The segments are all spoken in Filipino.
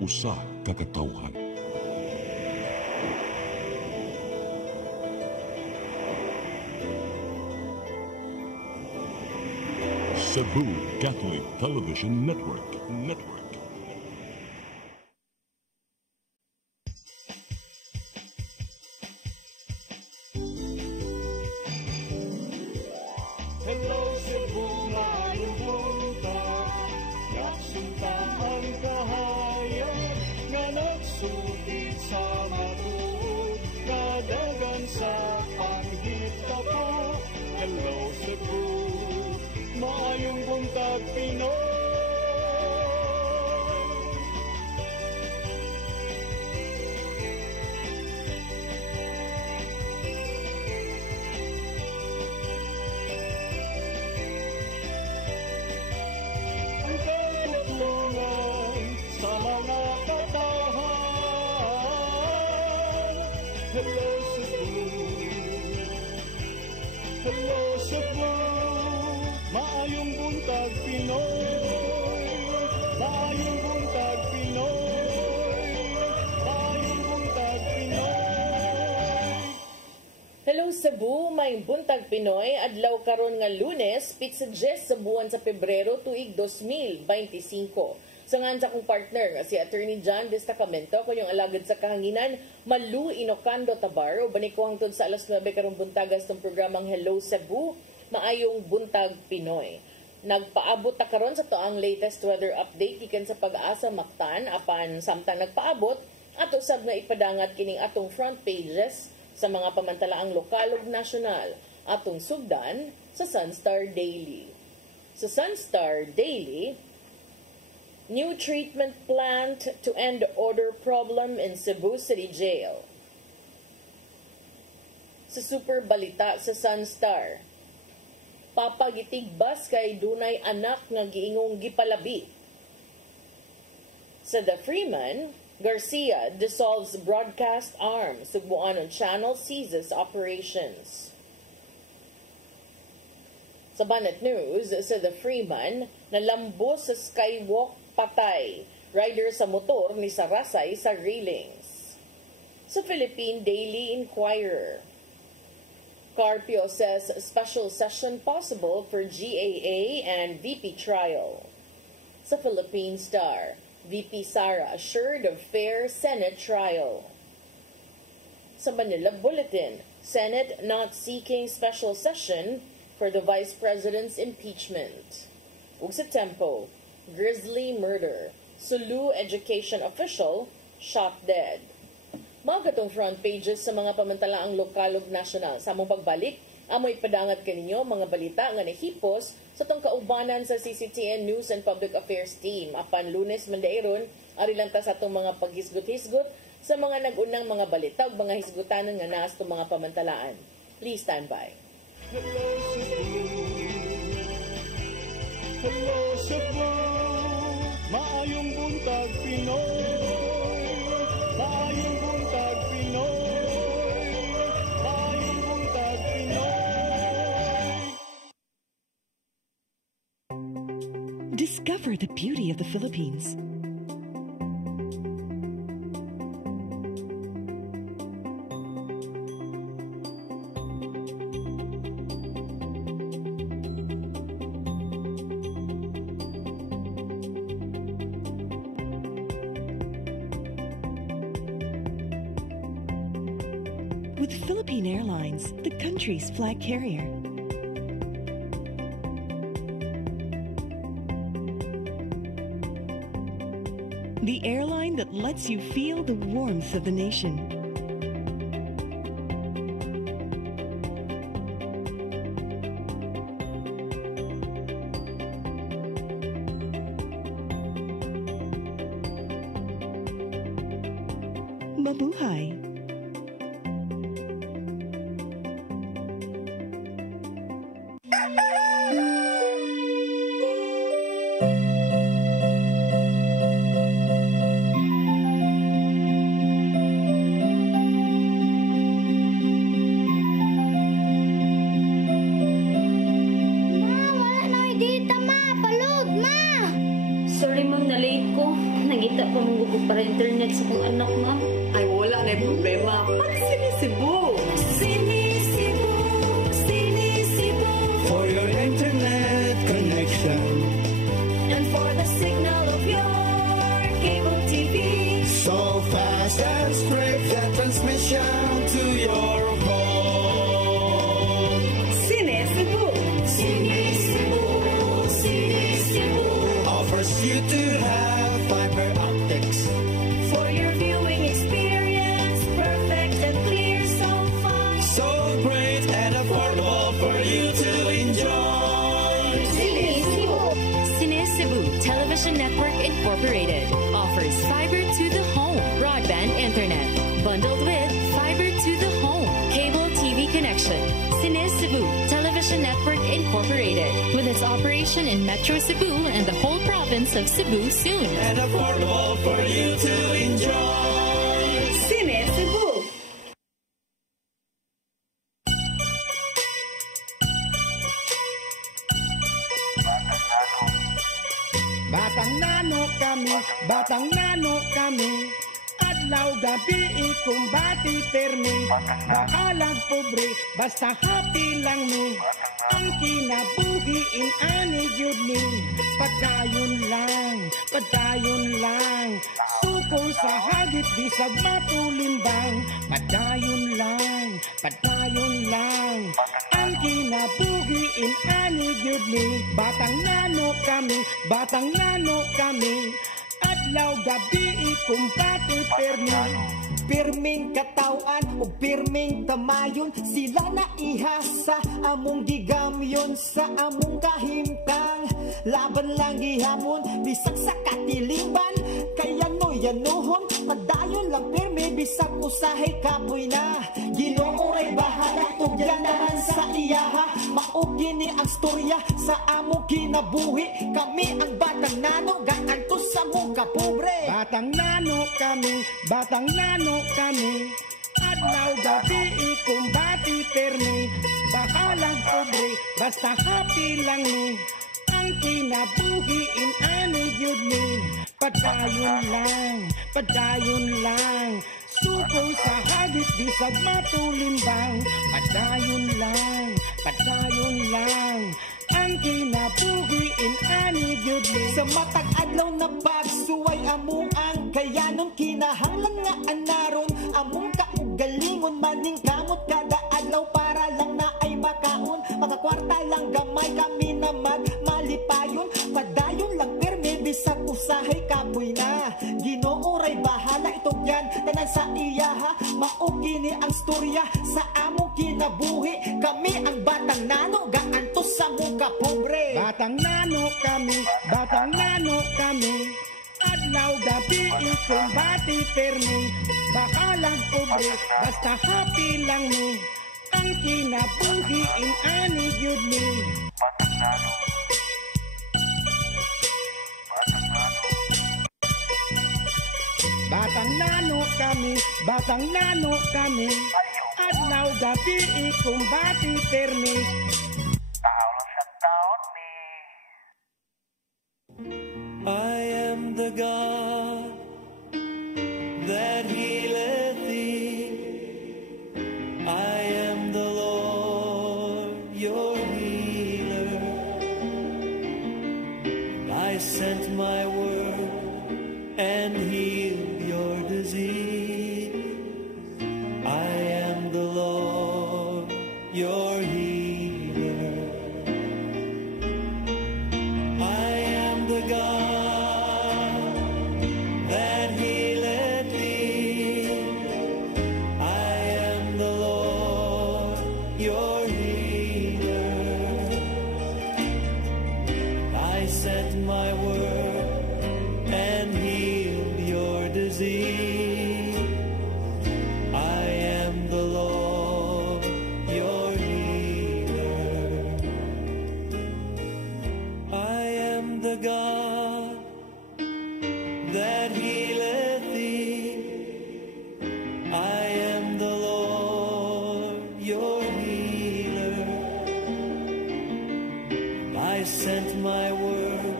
usa ka katawhan. Cebu Catholic Television Network. Hello Cebu, maayong buntag. Naksunta ang kahayan nga nagsugid sa matuod, kadagan sa panghita po. Hello Cebu, maayong buntag Pinoy. Ang pagtutulungan sa mga katahan. Hello Cebu, hello Cebu, maayong buntag Pinoy, maayong buntag Pinoy, maayong buntag Pinoy. Hello Cebu, may buntag Pinoy, adlaw karon nga Lunes, pitsa 10 sa buwan sa Pebrero tuig 2025. Sangan sa akong partner nga si Attorney John Destacamento, kunyong alagad sa kahanginan, Malu Inocando Tabar, o baniko hangtod sa alas 9 karong buntagas ng programang Hello Cebu, maayong buntag Pinoy. Nagpaabot ta karon sa toang latest weather update gikan sa Pag-asa Mactan, apan samtang nagpaabot ato sab na ipadangat kining atong front pages sa mga pamantalaang lokal ug nasyonal atong sugdan sa Sunstar Daily. Sa Sunstar Daily, new treatment plant to end odor problem in Cebu City Jail. Sa Super Balita sa Sunstar, papagitigbas kay dunay anak nga giingong gipalabi. Sa The Freeman, Garcia dissolves broadcast arm. Cebuano Channel ceases operations. Sa Banat News, sa The Freeman, nalambos sa skywalk patay. Rider sa motor ni sarasay sa railings. Sa Philippine Daily Inquirer, Carpio says special session possible for GAA and VP trial. Sa Philippine Star, VP Sara assured of fair Senate trial. Sa Manila Bulletin, Senate not seeking special session for the Vice President's impeachment. Ug sa Tempo, grisly murder. Sulu education official shot dead. Mga katong front pages sa mga pamantalaang lokal ug nasyonal. Sa among pagbalik, amoy padangat kaninyo mga balita nga nahipos sa tong kaubanan sa CCTN News and Public Affairs Team. Apan Lunes mandairon, ari lang ta sa atong mga paghisgot-hisgot sa mga nag-unang mga balita ug mga hisgotanan nga naa sa mga pamantalaan. Please stand by. Hello Cebu, hello Cebu, maayong buntag Pinoy, maayong buntag Pinoy, maayong buntag Pinoy. Discover the beauty of the Philippines. With Philippine Airlines, the country's flag carrier. The airline that lets you feel the warmth of the nation. Mabuhay! Sorry ma'am, na late ko. Nagita pa mong ko para internet sa kong anak, ma'am. Ay, wala na yung problema. Pag-Sinisibu. Sinisibu, Sinisibu. For your internet connection, And for the signal of your cable TV. so fast and straight the transmission to your home. Sinisibu. Sinisibu, Sinisibu. Offers you to have fiber optics. For your viewing experience, perfect and clear so far. So great and affordable for you to enjoy. Sinisibu Television Network Incorporated offers fiber to the home broadband internet bundled with fiber to the home cable TV connection. Sinisibu Television Network Incorporated with its operation in Metro Cebu and the whole province of Cebu soon. And affordable for you to enjoy. Sinisibu. Batang nano kami, adlaw gabi ikumbati permi, bakalag pobre, basta happy lang mi, ang kinabuhiin ani gyud mi, pagdayon lang, suko sa hagit bisag matulimbang, pagdayon lang, ang kinabuhiin ani gyud mi, batang nano kami, adlaw gabi ikumpati permi. Pirming katawan o pirming tamayon, sila na ihasa among gigamyon sa among kahimtang. Laban lang gihamon, bisag sa katilingban, kaya no yanuhon, pagdayon lang pirmi, bisag usahay kapoy na. Ginoo ay bahala, tugyanaran sa iyaha, maugini ang storya sa among kinabuhi. Kami ang batang nano, gaantos sa mong kapobre. Batang nano kami, adlaw gabi ikumbati permi, bakalang pobre, basta happy lang mi, ang kinabuhiin ani gyud mi, padayon lang, suko sa hagit bisag matulimbang, padayon lang, ang kinabuhiin ani gyud mi. Sa matag adlaw na pagsuway among ang kayanon, kinahanglan nga anaron among kaugalingon, maning kamot kada adlaw para lang na ay makaon, makakwarta lang gamay kami na magmalipayon, padayon lang perme bisag usahay kapoy na. Ginoo ray bahala itugyan tanan sa iyaha, maugini ang storya sa among kinabuhi. Kami ang batang nano, gaantos sa mong kapobre. Batang nano kami, adlaw gabi ikumbati permi, bakalang pobre, basta happy lang mi, ang kinabuhiin ani gyud mi. Batang nano kami, adlaw gabi ikumbati permi. I am the God that healeth thee. I am the Lord your healer. I sent my word and healed your disease. I am the Lord your healer. I am the God that healeth thee. I am the Lord your healer. I sent my word and healed your disease. I am the Lord your healer. I am the God that healeth thee. I am the Lord your healer. I sent my word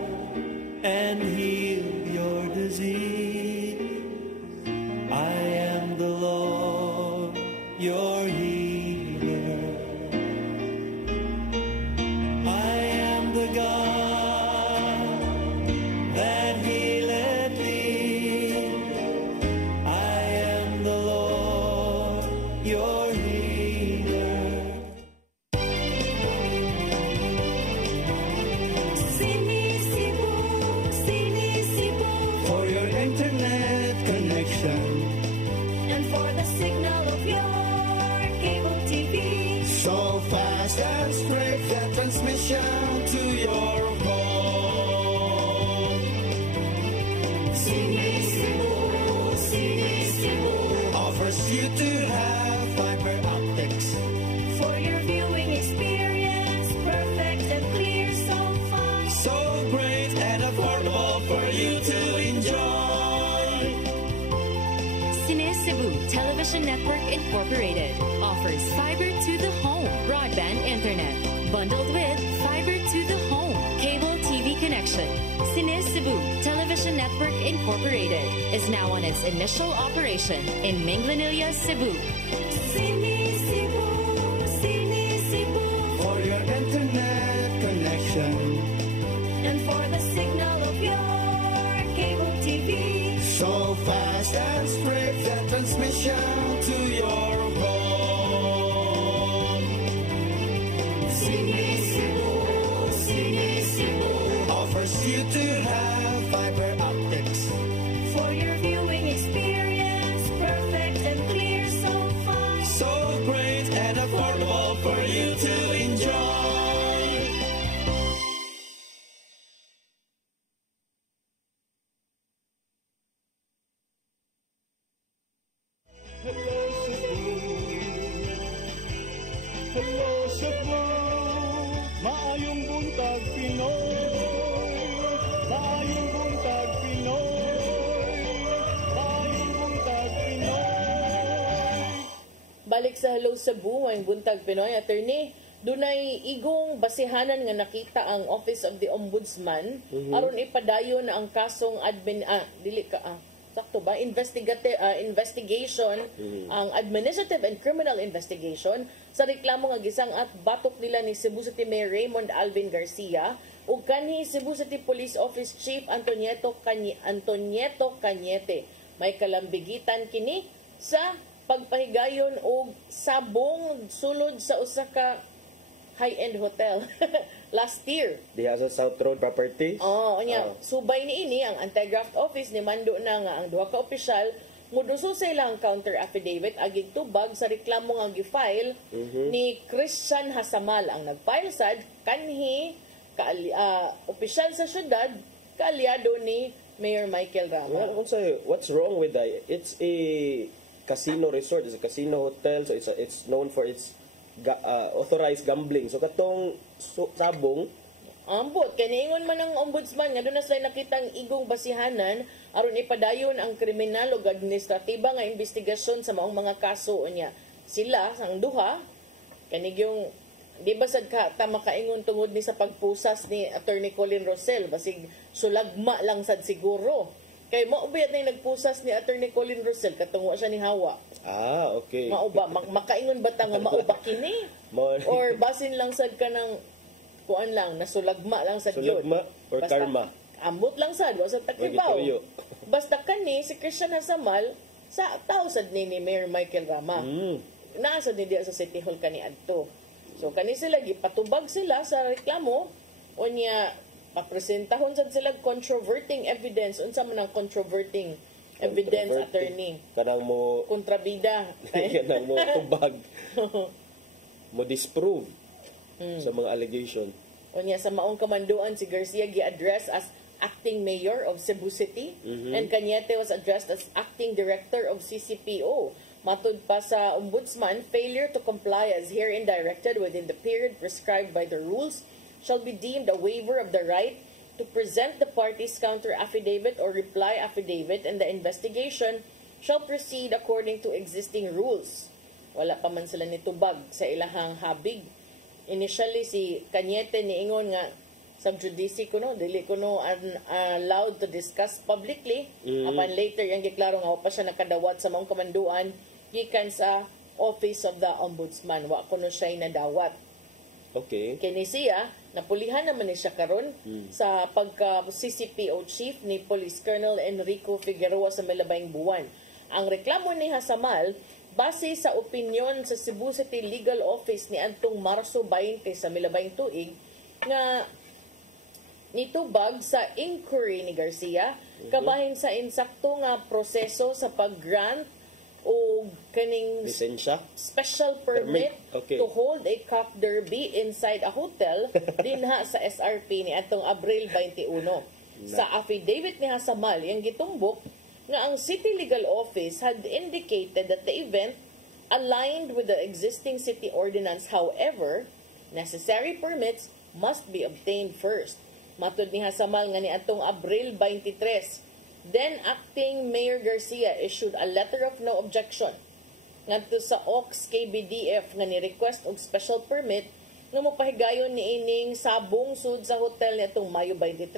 and healed your disease. transmission to your home. Cine Cebu offers you to have fiber optics. For your viewing experience, perfect and clear so far. So great and affordable for you to enjoy. Cine Cebu Television Network Incorporated offers fiber to the home broadband internet bundled with fiber to the home cable TV connection. Cine Cebu Television Network Incorporated is now on its initial operation in Minglanilla, Cebu. Cine Cebu, Cine Cebu. For your internet connection. And for the signal of your cable TV. So fast and straight the transmission to your home. Cine Cebu offers you to have fiber optics. For your viewing experience, perfect and clear so far. So great and affordable for you to enjoy. Hello Cebu, hello Cebu, maayong buntag Pinoy, maayong buntag Pinoy, maayong buntag Pinoy. Balik sa Hello Cebu, ang buntag Pinoy, attorney, dunay igong basihanan nga nakita ang Office of the Ombudsman aron ipadayon na ang kasong sakto ba investigation ang administrative and criminal investigation sa reklamo nga gisang at batok nila ni Cebu City Mayor Raymond Alvin Garcia ug kanhi Cebu City Police Office Chief Antonieto Cañete. May kalambigitan kini sa pagpahigayon og sabong sulod sa usa ka high-end hotel last year. Diha sa South Road Property. Subay ni ini ang Anti-Graft Office ni mando na nga ang duha ka opisyal muduso sa ilang counter affidavit agig tubag sa reklamo nga gi-file ni Christian Hasamal ang nag-file sad kanhi opisyal sa syudad kaalyado ni Mayor Michael Rama. Well, what's wrong with that? It's a casino resort, it's a casino hotel, so it's known for its authorized gambling. So katong sabong ambot kay niingon man ang ombudsman nga doon na sila nakitang igong basihanan aron ipadayon ang kriminal ug administratiba nga investigasyon sa maong mga kaso niya. Sila sang duha kanig yung di ba sad ka ta makaingon tungod ni sa pagpusas ni Attorney Colin Rosel basig sulagma lang sad siguro. Kay maubiyat na yung nagpusas ni Attorney Colin Rosel katungwa siya ni Hawa. Okay. Mauba makaingon ba ta nga mauba kini? Or basin lang sad ka ng kuan lang nasulagma lang sad yun. Sulagma or basta, karma. Ambot lang sad sa takibaw. Basta kani si Christian Hasamal sa tao sad ni Mayor Michael Rama. Naasad ni diya sa City Hall kani adto. So kani sila gipatubag sila sa reklamo unya papresentahon sad sila controverting evidence. Unsa man ang controverting evidence, attorney? Kanang mo kontrabida. kanang mo tubag. Mo disprove sa mga allegation. Unya sa maong kamanduan si Garcia gi-address as acting mayor of Cebu City and Cañete was addressed as acting director of CCPO. Matud pa sa ombudsman, failure to comply as herein directed within the period prescribed by the rules shall be deemed a waiver of the right to present the party's counter affidavit or reply affidavit, and the investigation shall proceed according to existing rules. Wala pa man sila nitubag sa ilahang habig. Initially si Cañete niingon nga subjudice kuno dili kuno allowed to discuss publicly. Apan later yang giklaro nga wa pa siya nakadawat sa maong kamanduan gikan sa Office of the Ombudsman. Wa kuno siya nadawat. Okay. Kini siya napulihan naman ni siya karon sa pagka CCPO chief ni Police Colonel Enrico Figueroa sa milabayng buwan. Ang reklamo ni Hasamal base sa opinyon sa Cebu City Legal Office ni antong Marso 20 sa milabayng tuig nga nitubag sa inquiry ni Garcia kabahin sa insakto nga proseso sa pag-grant o og kaning Lisensya? special permit Okay. to hold a cock derby inside a hotel dinha sa SRP ni atong Abril 21. Sa affidavit ni Hasamal, yung gitumbok nga ang City Legal Office had indicated that the event aligned with the existing city ordinance. However, necessary permits must be obtained first. Matud ni Hasamal nga ni atong Abril 23, then acting Mayor Garcia issued a letter of no objection ngadto sa OX KBDF nga ni-request og special permit nga mopahigayon ni ining sabong sud sa hotel nitong Mayo 23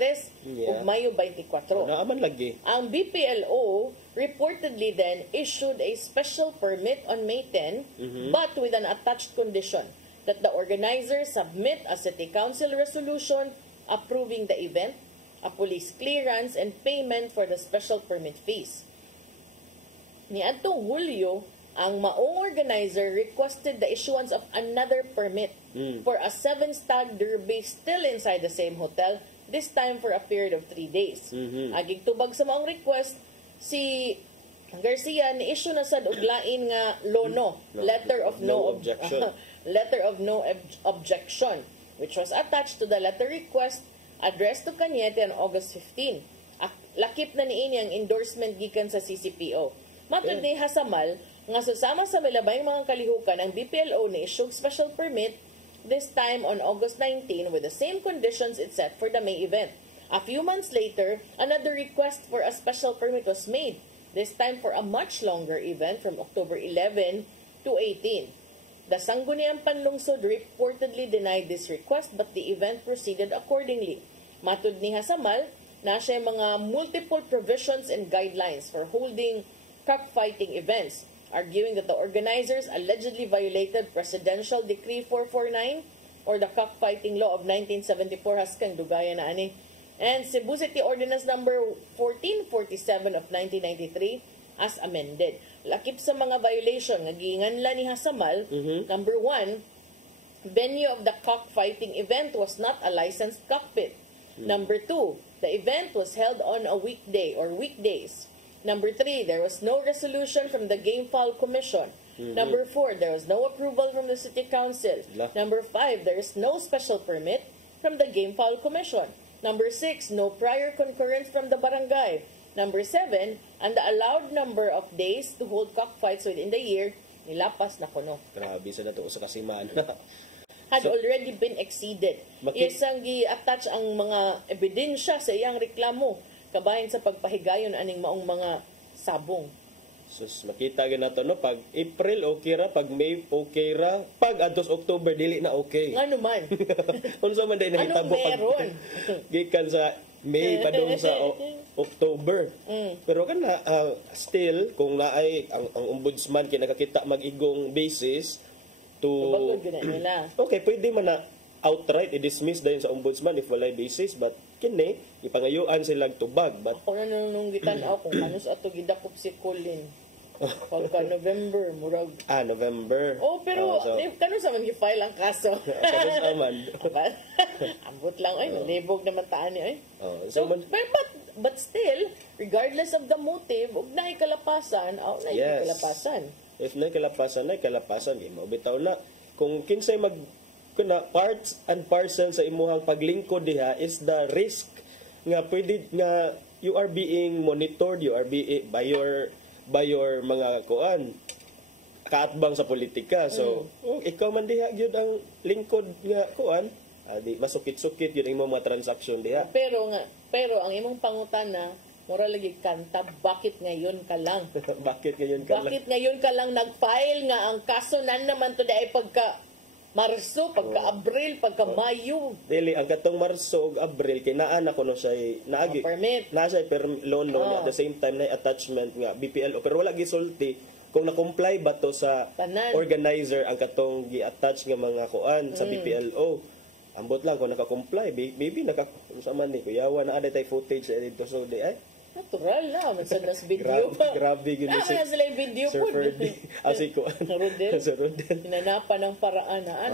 ug Mayo 24. Naaman lagi. Ang BPLO reportedly then issued a special permit on May 10 but with an attached condition that the organizers submit a city council resolution approving the event, a police clearance, and payment for the special permit fees. Niadtong Hulyo, ang maong organizer requested the issuance of another permit for a 7-stag derby still inside the same hotel, this time for a period of 3 days. Aging tubag sa maong request, si Garcia ni-issue na sad og lain nga LONO, letter of no objection. Letter of no objection, which was attached to the letter request addressed to Cañete on August 15. Lakip na niini ang endorsement gikan sa CCPO. Matud ni Hasamal nga susama sa milabayng mga kalihukan ang BPLO ni issued special permit this time on August 19 with the same conditions it set for the May event. A few months later, another request for a special permit was made, this time for a much longer event from October 11 to 18. The Sangguniang Panlungsod reportedly denied this request but the event proceeded accordingly. Matud ni Hasamal, na siya mga multiple provisions and guidelines for holding cockfighting events, arguing that the organizers allegedly violated Presidential Decree 449 or the cockfighting law of 1974 haskang dugaya na ani, and Cebu City Ordinance number 1447 of 1993 as amended. Lakip sa mga violation nga giinganla ni Hasamal, number 1, venue of the cockfighting event was not a licensed cockpit. Number 2, the event was held on a weekday or weekdays. Number 3, there was no resolution from the Game Fowl Commission. Number 4, there was no approval from the City Council. Number 5, there is no special permit from the Game Fowl Commission. Number 6, no prior concurrence from the barangay. Number 7, and the allowed number of days to hold cockfights within the year, nilapas na kuno. Grabe sa nato sa kasimaan. Had already been exceeded. Isang gi-attach ang mga ebidensya sa iyang reklamo kabahin sa pagpahigayon aning maong mga sabong. Sus, makita gyud nato no, pag April okay ra, pag May okay ra, pag adtos October dili na okay. Ngano man? Unsa man day nahitabo meron? Gikan sa May padung sa October. Pero kana still kung naay ang ombudsman kay nakakita mag-igong basis to okay, pwede man na outright i-dismiss dayon sa ombudsman if walay basis, but kini ipangayuan silang tubag. But ako na nung gitan-aw kung kanus ato gidakop si Colin pagka November murag November. Pero kanus man gi-file ang kaso. Kanus man. Ambot lang ay nalibog naman taan ni ay. So but still regardless of the motive ug naay kalapasan, kalapasan. If naay kalapasan mo bitaw na kung kinsay kuna parts and parcel sa imuhang paglingkod diha is the risk nga pwede nga you are being monitored, you are being by your mga kuan kaatbang sa politika. So ikaw man diha gyud ang lingkod nga kuan, di masukit-sukit yun ang imong mga transaksyon diha. Pero ang imong pangutana mura lagi kanta, bakit ngayon ka lang? Bakit ngayon ka lang nag-file nga ang kaso nan naman to ay pagka Marso, pagka Abril, pagka Mayo. Dili, ang katong Marso ug Abril kay naa na kuno siya naagi. Permit. Na siya loan at the same time na attachment nga BPLO pero wala gisulti kung na-comply ba to sa organizer ang katong gi-attach nga mga kuan sa BPLO. Ambot lang kung naka-comply, maybe sa man ni kuyawa na aday tay footage dito so di ay natural na, minsan nas video. Grabe yun. Naman na sila yung video po. Asiko. Rodel. Hinanapan ng paraan na.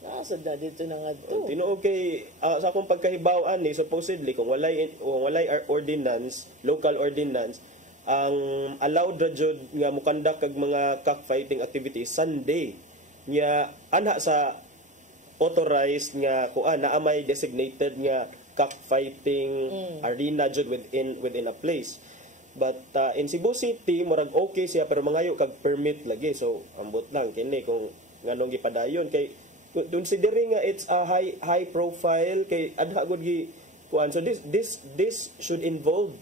Nasa na dito na nga ito. Tinuog kay, sa akong pagkahibawaan ni, supposedly, kung walay ordinance, local ordinance, ang allowed ra jud nga mukandak kag mga cockfighting activities Sunday nya anha sa authorized nga kuan naa may designated nga cockfighting arena jud within a place. But in Cebu City murag okay siya pero mangayo kag permit lagi, so ambot lang kini kung nganong gipadayon kay considering nga it's a high profile kay adha gud gi kuan. So this should involve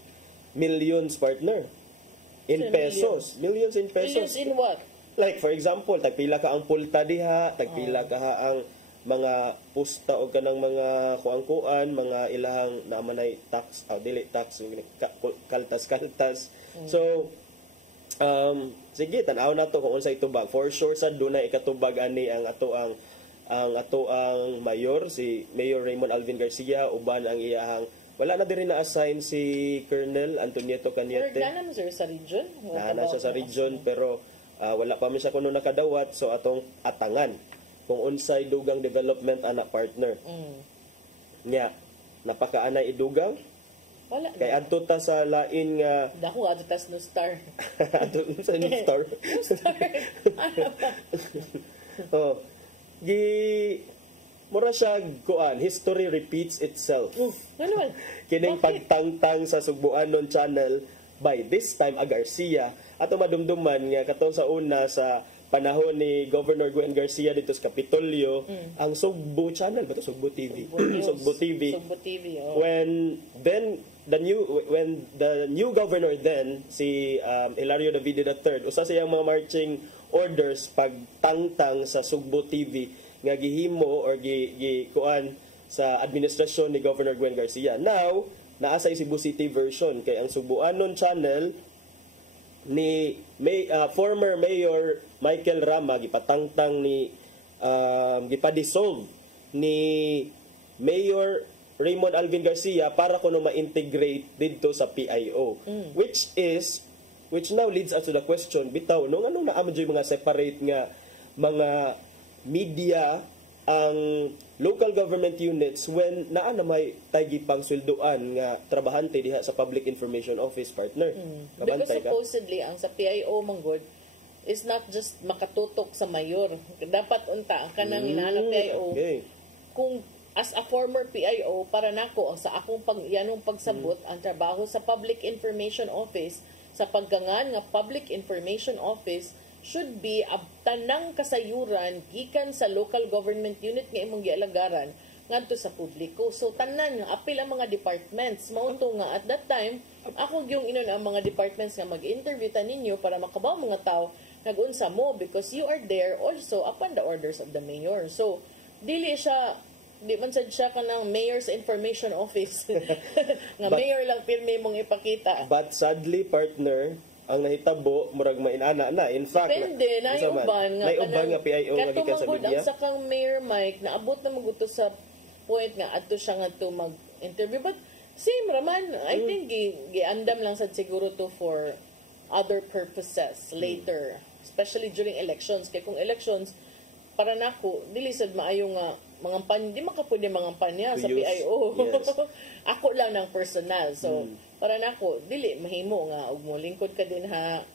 millions, partner, in pesos. Millions in pesos. Millions in what? Like for example, tagpila ka ang pulta diha, tagpila ka ang mga pusta o kanang mga kuan-kuan, mga ilahang namanay tax, dili tax, kaltas. So sige, tan-aw na to kung unsay tubag. For sure sad dunay ikatubag ani ang ato ang mayor, si Mayor Raymond Alvin Garcia, uban ang iyahang wala na diri na assign si Colonel Antonieto Cañete. Wala na sir sa region? Na siya sa region pero wala pa man siya kuno nakadawat, so atong atangan kung unsay dugang development anak partner. Nya napakaanay idugang Wala kay na. adto ta sa lain nga Dako adto tas no star. adto sa new star. Oh, mura siya kuan, history repeats itself. Ano man? Kining pagtangtang sa Sugbuanon Channel by this time a Garcia ato madumduman nga katong sa una sa panahon ni Governor Gwen Garcia dito sa Kapitolyo, ang Sugbo Channel ba to? Sugbo TV. Sugbo TV. Sugbo TV. When the new governor then si Hilario David III usa siyang mga marching orders pagtangtang sa Sugbo TV nga gihimo or kuan sa administrasyon ni Governor Gwen Garcia. Now, naasay Cebu City version kay ang Sugbuanon Channel ni former Mayor Michael Rama gipatangtang ni gipa-dissolve ni Mayor Raymond Alvin Garcia para kuno ma-integrate dito sa PIO, which now leads us to the question, bitaw no anong naamo joy mga separate nga mga media ang local government units when naa na may taygi pang sweldoan nga trabahante diha sa Public Information Office, partner. Because supposedly ang sa PIO manggod is not just makatutok sa mayor. Dapat unta ang kanang inahanap PIO. Okay. Kung as a former PIO, para nako ang sa akong yanong pagsabot ang trabaho sa Public Information Office sa paggangan nga Public Information Office should be tanang kasayuran gikan sa local government unit nga imong gialagaran ngadto sa publiko. So tanan nga apil ang mga departments mao to nga at that time ako gyung inon ang mga departments nga mag-interview ta ninyo para makabaw mga tao nagunsa mo because you are there also upon the orders of the mayor. So di man sad siya kanang Mayor's Information Office nga mayor lang pirmi mong ipakita. But sadly, partner, ang nahitabo murag mainana na. In fact, depende na uban nga PIO nga gikan sa media. Ang sakang Mayor Mike naabot na maguto sa point nga adto siya nga to mag-interview, but same raman I think giandam lang sad siguro to for other purposes later, especially during elections. Kay kung elections para nako dili sad maayo nga di makapwede mangampanya sa PIO. Yes. Ako lang ng personal. So, para nako dili mahimo nga ug mo lingkod ka din ha.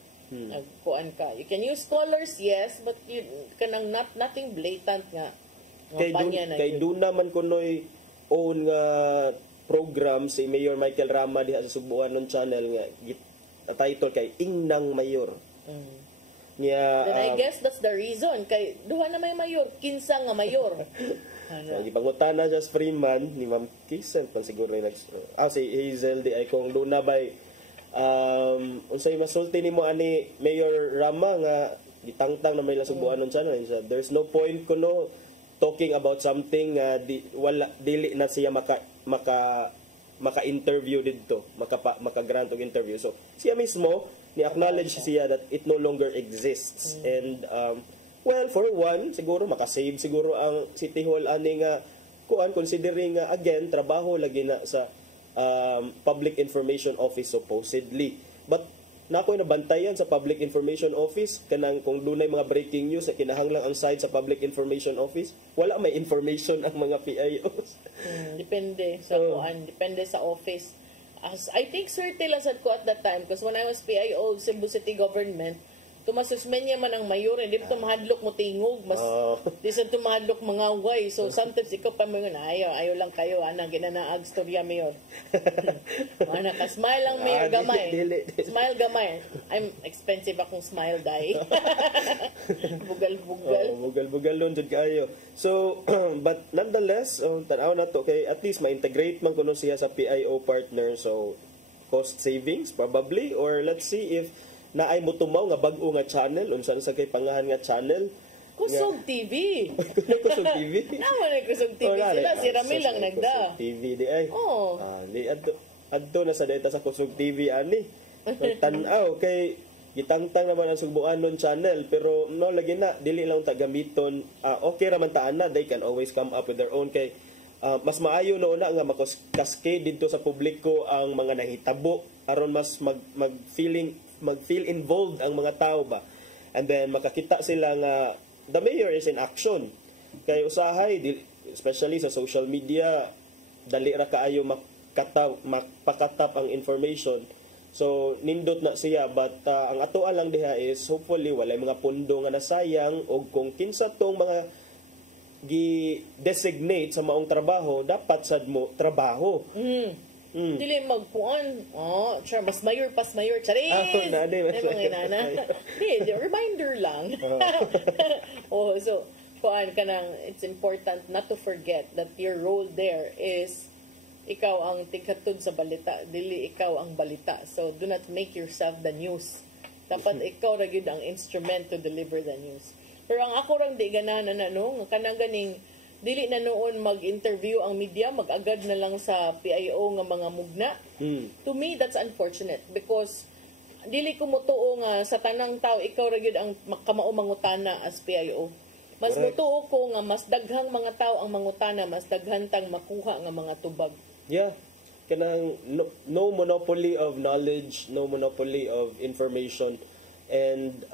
Kuan ka. You can use colors, yes, but you kanang nothing blatant nga. Kay doon naman kunoy own nga program si Mayor Michael Rama diha sa Sugbuanon Channel nga title kay Ingnang Mayor. Then I guess that's the reason kay duha na may mayor, kinsa nga mayor. Gipangutana siya sa Freeman ni Ma'am Kisen pan siguro si Hazel di ay kung doon na bay unsay masulti nimo ani Mayor Rama nga gitangtang na may Sugbuanon Channel. There's no point kuno talking about something dili na siya maka-interview dito, maka-grant og interview. So siya mismo ni-acknowledge siya that it no longer exists. And well, for one, siguro makasave siguro ang City Hall ani nga considering again trabaho lagi na sa Public Information Office supposedly. But nakoy nabantayan sa Public Information Office kanang kung dunay mga breaking news na kinahanglan ang side sa Public Information Office, wala may information ang mga PIOs. Depende sa depende sa office. As I think swerte lang sad ko at that time because when I was PIO of Cebu City Government, tumasusmenya man ang mayor, hindi mo mahadlok mo tingog, mas di sa tumahadlok mga way. So sometimes ikaw pa mo yun, ayaw lang kayo, anang ginanaag storya mayor. Ana ka, smile lang mayor gamay. Smile gamay. I'm expensive akong smile dai. Bugal-bugal. Bugal-bugal nun jud kayo. So, but nonetheless, tanaw na to, kay at least ma-integrate man kuno siya sa PIO partner. So, cost savings probably, or let's see if na ay mutumaw nga bag-o nga channel unsan sa kay pangahan nga channel Kusog TV. Kusog TV. Naman ay Kusog TV sila, si Ramil lang nagda. Kusog TV di ay. Oh. Di adto na sa data sa Kusog TV ani. Tan-aw kay gitangtang naman ang Sugbuanon channel pero no lagi na dili lang ta gamiton. Okay ra man ta ana, they can always come up with their own kay mas maayo no na nga makaskade dito sa publiko ang mga nahitabo aron mas mag-feel involved ang mga tao ba. And then makakita sila nga the mayor is in action. Kay usahay especially sa social media dali ra kaayo mapakatap ang information. So nindot na siya but ang atoa lang diha is hopefully walay mga pundo nga nasayang o kung kinsa tong mga gi-designate sa maong trabaho dapat sad mo trabaho. Dili magpuan. Mas mayor, charis. Mga inana. Reminder lang. So, puan ka nang, it's important not to forget that your role there is ikaw ang tingkatod sa balita. Dili ikaw ang balita. So, do not make yourself the news. Dapat ikaw ra gyud ang instrument to deliver the news. Pero ang ako rang di ganahan na kanang ganing dili na noon mag-interview ang media, mag-agad na lang sa PIO nga mga mugna. To me, that's unfortunate because dili ko mutuo nga sa tanang tao, ikaw ra gyud ang kamao mangutana as PIO. Mas mutuo ko nga mas daghang mga tao ang mangutana, mas daghan tang makuha nga mga tubag. Yeah. Kanang no monopoly of knowledge, no monopoly of information. And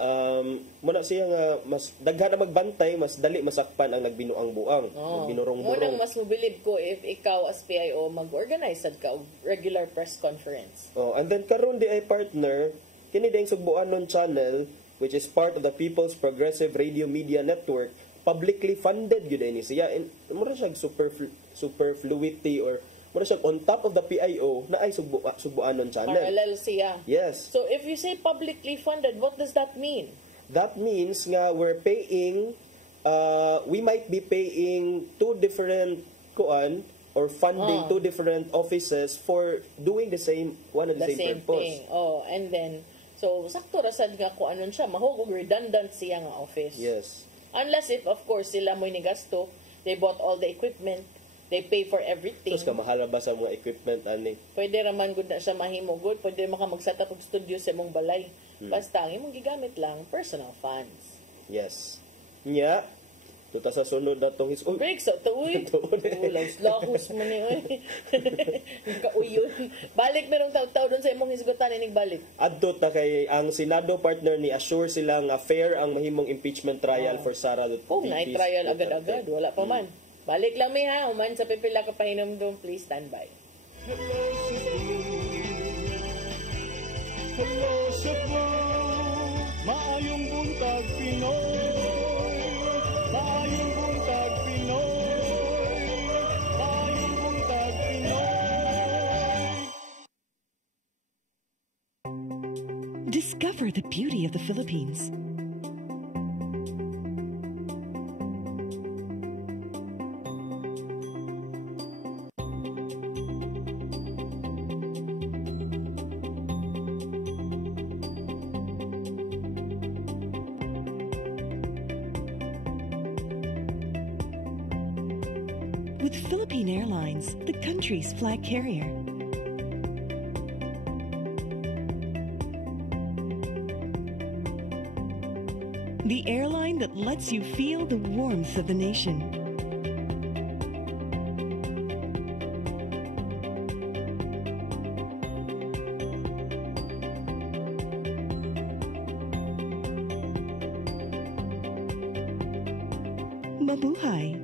muna siya nga mas daghan na magbantay, mas dali masakpan ang nagbinuang buang, nagbinurong-burong. Munang mas mobilib ko if ikaw as PIO mag-organize sad ka og regular press conference. And then karon di ay partner kini ding Sugbuanon channel which is part of the People's Progressive Radio Media Network, publicly funded gyud ni siya. And mura siya superfluity or mura siya on top of the PIO na ay Sugbuanon channel. Parallel siya. Yes. So if you say publicly funded, what does that mean? That means nga we're paying, we might be paying two different or funding two different offices for doing the same same purpose. Thing. And then so sakto ra sad nga ko anon siya mahugog redundant siya nga office. Yes. Unless if of course sila mo ni gasto, they bought all the equipment. They pay for everything. Tapos kamahal ba sa mga equipment ani? Pwede raman gud na siya mahimo good. Pwede mag-set up og studio sa imong balay. Basta ang imong gigamit lang personal funds. Yes. Nya, tuta sa sunod datong break sa tuoy. Lahos man ni oy. Kauyon. Balik merong taw-taw doon sa imong hisgutan inig balik. Adto ta kay ang Senado partner ni assure sila nga fair ang mahimong impeachment trial for Sara Duterte. Night trial agad-agad, wala pa man. Balik lang mi ha, uman sa pipila ka pahinom doon, please stand by. Hello Cebu, maayong buntag Pinoy, maayong buntag Pinoy, maayong buntag Pinoy. Discover the beauty of the Philippines. With Philippine Airlines, the country's flag carrier. The airline that lets you feel the warmth of the nation. Mabuhay!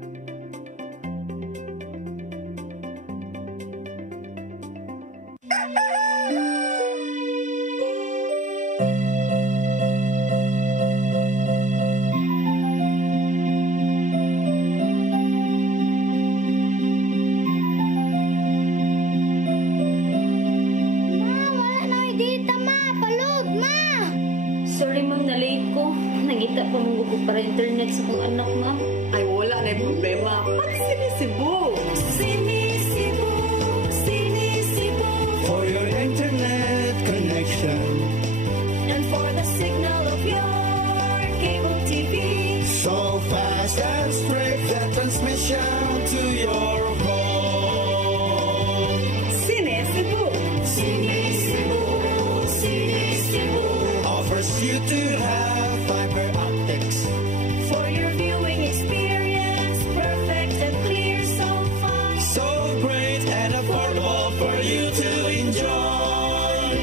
Sorry ma'am, na-late ko. Nangita pa mong gugo para internet sa kong anak ma'am. Ay, wala na yung problema. Pati sinisibo. Sinisibo, sinisibo. For your internet connection. And for the signal of your cable TV. So fast and straight that transmission to your home. Sinisibo. Sinisibo, sinisibo. Offers you to have fiber optics. For your viewing experience, perfect and clear, so fine. So great and affordable for you to enjoy.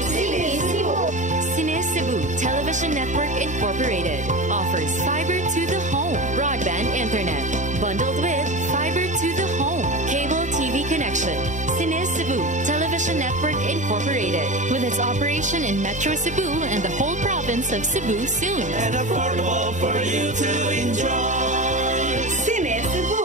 Cine Cebu Television Network Incorporated offers fiber to the home broadband internet bundled with fiber to the home cable TV connection. Cine Cebu Television Network Incorporated with its operation in Metro Cebu and the whole province of Cebu soon. And affordable for you to enjoy. Sinisibo.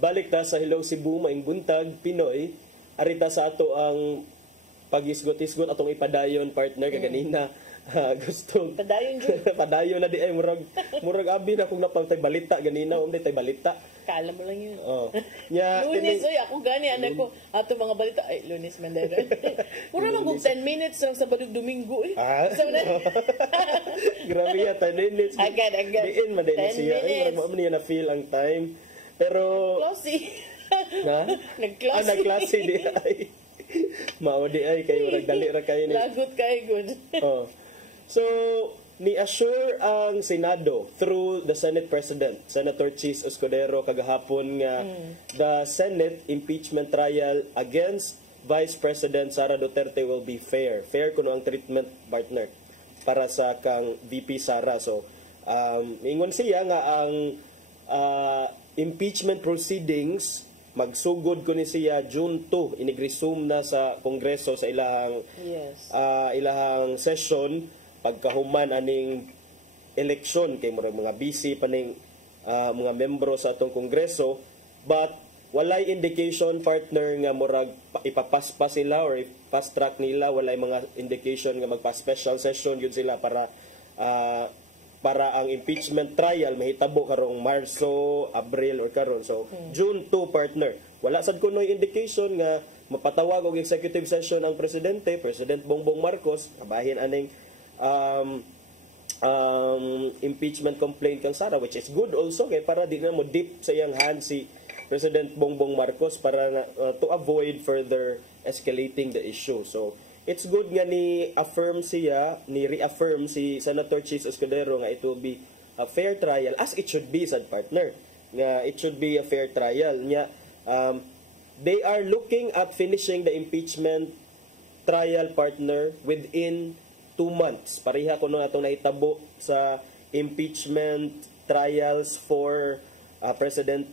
Balik ta sa Hello Cebu, maing buntag, Pinoy. Arita sa ato ang pag-isgot-isgot atong ipadayon partner kaganina. Gusto Padayon jud. padayon na di ay murag abi na kung napang tay balita ganina umday tay balita. Kala mo lang yun. Oh. Nya Lunes, oy, ako gani, anak ko, ato mga balita, ay, Lunes, Mandela. Mura man kung 10 minutes lang sa Badug Domingo, eh. So, grabe ya, 10 minutes. Agad. Diin, maday na 10 siya. Ay, minutes. marag mo niya na feel ang time. Pero, Closey. ha? Nag-closey. Nag-klase di ay. Mao di ay, kayo marag dali ra kayo ni. Lagot kayo, good. Oh. So, ni-assure ang Senado through the Senate President, Senator Chis Escudero, kagahapon nga the Senate impeachment trial against Vice President Sara Duterte will be fair. Fair kuno ang treatment partner para sa kang VP Sara. So, ingon siya nga ang impeachment proceedings magsugod ko ni siya June 2 inigresume na sa Kongreso sa ilahang Yes. ilahang session pagkahuman aning election kay murag mga busy paning mga membro sa atong kongreso, but walay indication partner nga murag ipapaspa sila or fast track nila, walay mga indication nga magpa-special session yun sila para ang impeachment trial mahitabo karong Marso, Abril or karon. So June 2 partner. Wala sad kunoy indication nga mapatawag og executive session ang presidente, President Bongbong Marcos, kabahin aning impeachment complaint kang Sara, which is good also kay para di na mo deep sa iyang hand si President Bongbong Marcos para to avoid further escalating the issue. So it's good nga reaffirm si Senator Chis Escudero nga it will be a fair trial as it should be, sad partner. Nga it should be a fair trial. Nya they are looking at finishing the impeachment trial partner within 2 months. Pareha ko nung atong nahitabo sa impeachment trials for President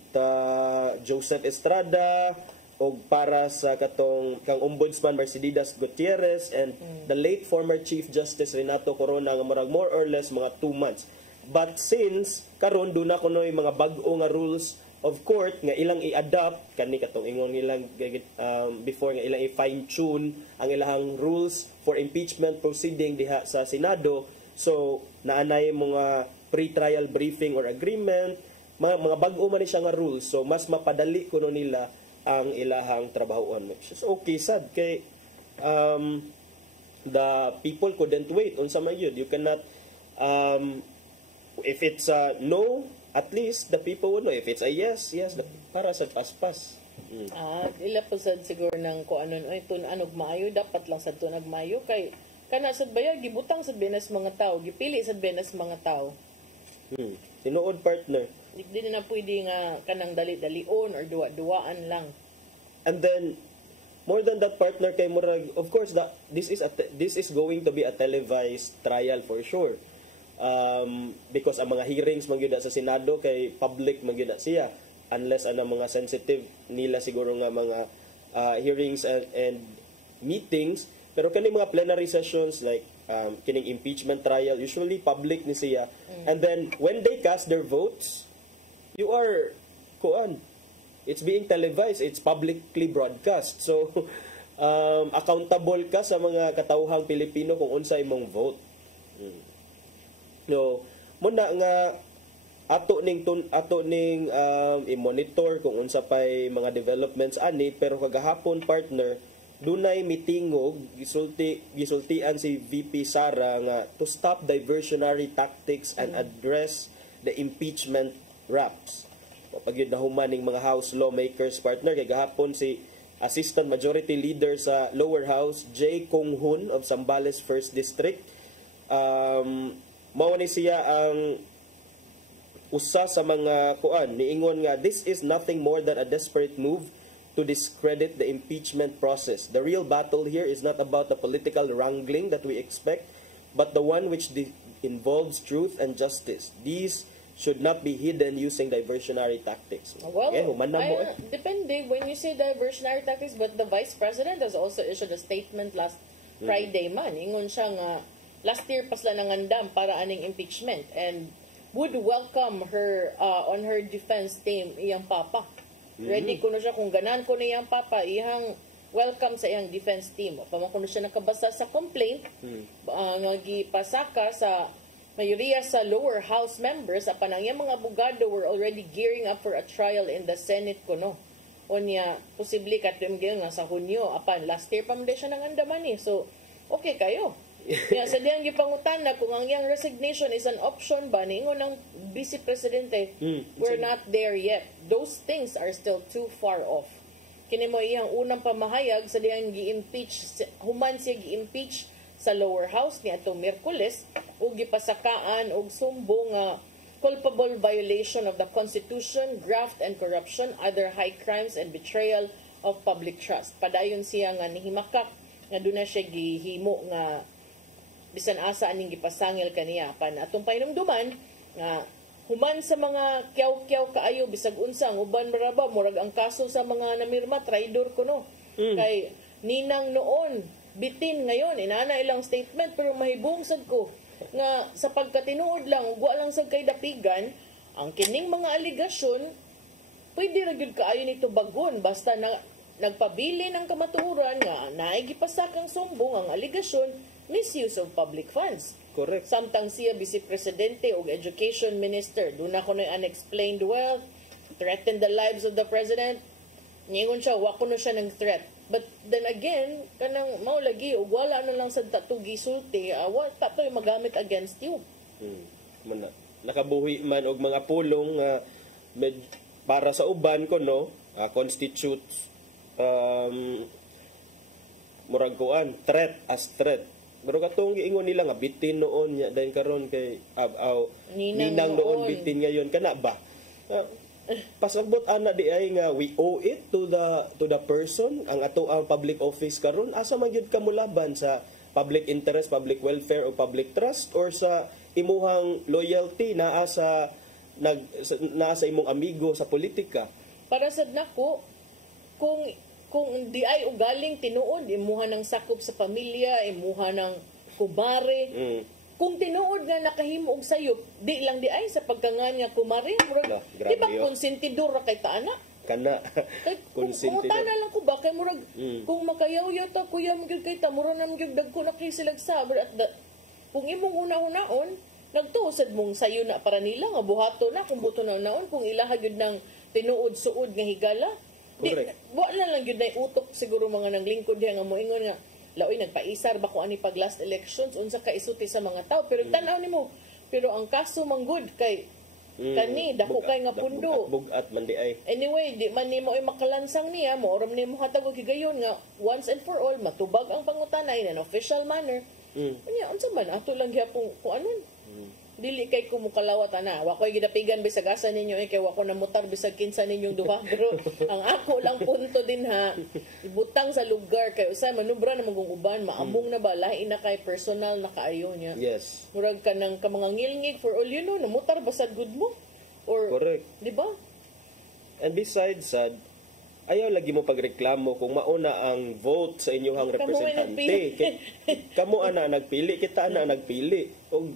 Joseph Estrada o para sa kang Ombudsman Mercedes Gutierrez and the late former Chief Justice Renato Corona nga murag more or less mga 2 months. But since karon do na kunoy mga bag-o nga rules of court nga ilang i-adapt kani katong ingon ilang before nga ilang i-fine tune ang ilang rules for impeachment proceeding diha sa Senado, so naanay mga pre-trial briefing or agreement, mga bag-o man ni siya nga rules, so mas mapadali kuno nila ang ilahang trabahoon. So okay sad kay the people couldn't wait unsa man yun. You cannot if it's a no, at least the people would know. If it's a yes, para sa paspas. Ila po sad siguro ng kung ano ay tunanog maayo, dapat lang sa tunag maayo kay kana sad baya gibutang sa benas mga tao, gipili sa benas mga tao. Tinuod partner. Di na pwede nga kanang dali-dalion or duwa-duwaan lang. And then more than that partner kay murag, of course this is going to be a televised trial for sure. Because ang mga hearings man gyud sa Senado kay public man gyud siya, unless ana mga sensitive nila siguro nga mga hearings and meetings, pero kani mga plenary sessions like kining impeachment trial usually public ni siya. And then when they cast their votes, you are it's being televised, it's publicly broadcast, so accountable ka sa mga katawhang Pilipino kung unsa imong vote. No, muna nga ato ning i-monitor kung unsa pay mga developments ani, pero kagahapon partner dunay mitingog gisultian si VP Sara nga to stop diversionary tactics and address the impeachment raps. Pag yun nahuman ning mga House lawmakers partner kay gahapon si Assistant Majority Leader sa Lower House J. Kong Hun of Zambales 1st District, mao ni siya ang usa sa mga niingon nga this is nothing more than a desperate move to discredit the impeachment process. The real battle here is not about the political wrangling that we expect, but the one which involves truth and justice. These should not be hidden using diversionary tactics. Well, depende when you say diversionary tactics, but the Vice President has also issued a statement last Friday man. Ingon siya nga last year pasla nangandam para aning impeachment and would welcome her on her defense team iyang papa. Ready kuno siya kung ganan ko na iyang papa ihang welcome sa iyang defense team. Pama kuno siya nakabasa sa complaint nga gipasaka sa mayoriya sa lower house members apan ang iyang mga abogado were already gearing up for a trial in the Senate kuno. Onya posible katim gyud nga sa Hunyo apan last year pa man siya nangandaman ni. So okay kayo. Sa diyang gipangutan na kung ang iyang resignation is an option ba niingon ng Vice Presidente, we're not there yet. Those things are still too far off. Kini mo iyang unang pamahayag sa diyang gi-impeach, human siya gi-impeach sa lower house ni atong Miyerkules ug gipasakaan og sumbong nga culpable violation of the Constitution, graft and corruption, other high crimes and betrayal of public trust. Padayon siya nga nihimakak nga doon na siya gihimo nga bisan asa aning gipasangil kaniya pan atong pahinumduman nga human sa mga kyaw-kyaw kaayo bisag unsa ang uban maraba murag ang kaso sa mga namirma traidor kuno kay ninang noon bitin ngayon inana ilang statement pero mahibong sad ko nga sa pagkatinuod lang ug wa lang sad kay dapigan ang kining mga aligasyon pwede ra gyud kaayo nito bagon basta na nagpabili ng kamatuoran nga naay gipasakang sumbong ang aligasyon misuse of public funds. Correct. Samtang siya Vice Presidente o Education Minister, doon ako na unexplained wealth, threaten the lives of the President. Ngingon siya, wako na siya ng threat. But then again, kanang maulagi, o wala na lang sa tatugi sulti, tato'y magamit against you. Nakabuhi man og mga pulong para sa uban ko, no, constitutes murag kuan threat as threat pero katong giingon nila nga bitin noon nya dayon karon kay ninang noon bitin ngayon kana ba pasagbot ana di ay nga we owe it to the person ang ato ang public office karon asa man gyud ka mulaban sa public interest, public welfare o public trust or sa imuhang loyalty naa sa imong amigo sa politika. Para sad nako kung di ay ugaling tinuod, imuha ng sakop sa pamilya, imuha ng kumare. Kung tinuod nga nakahimo og sayop, di lang di ay sa pagkangan nga kumare. Di ba konsentidor ra kay taana? Kana. Konsentidor. Kung lang ko ba, kay murag, kung makayaw-yaw ta, kuya magyud kay ta, mura na magyud dagko na kay silag sabar. At kung imong una-unaon, nagtuusad mong sayo na para nila, nga buhato na, kung buto na unaon, kung ilahagod ng tinuod-suod nga higala. Wala lang yun na utok siguro mga nanglingkod diya nga moingon nga laoy nagpaisar ba ko ani pag last elections unsa ka isuti sa mga tao pero tan-aw nimo pero ang kaso manggod kay kani dako kay nga pundo bugat man di ay anyway di man nimo ay makalansang niya mo oram nimo hatag og higayon nga once and for all matubag ang pangutana in an official manner unya unsa man ato lang gyapon kung anon dili kay ko mukalawat ana wa koy gidapigan bisag asa ninyo kay wa ko namutar bisag kinsa ninyong duha pero ang ako lang punto din ha ibutang sa lugar kay usay manubra na magong uban maambong na ba lahi na kay personal na kaayo niya yes murag ka nang mga ngilngig for all you know namutar basad good mo or correct di ba and besides sad ayaw lagi mo pagreklamo kung mauna ang vote sa inyong representante kamo ana nagpili kita ana nagpili o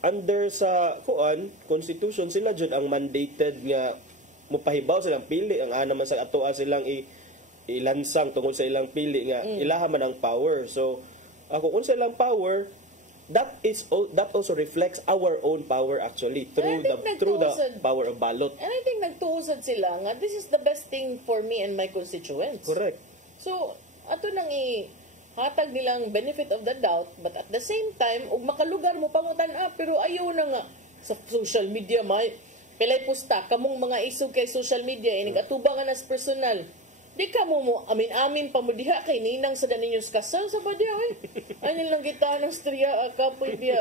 under sa constitution sila jud ang mandated nga mopahibaw silang pili ang ana man sa atoa silang ilansang tungod sa ilang pili nga ilaha man ang power so kung unsa ilang power that also reflects our own power actually through the power of ballot and I think nagtuusad sila nga this is the best thing for me and my constituents correct so ato nang hatag nilang benefit of the doubt but at the same time ug makalugar mo pangutan pero ayaw na nga sa social media may pilay pusta kamong mga isog kay social media inig atubangan as personal di ka mo amin pa mo diha kay ninang sa daninyo kasal sa badya ano lang kita ng storya kapoy dia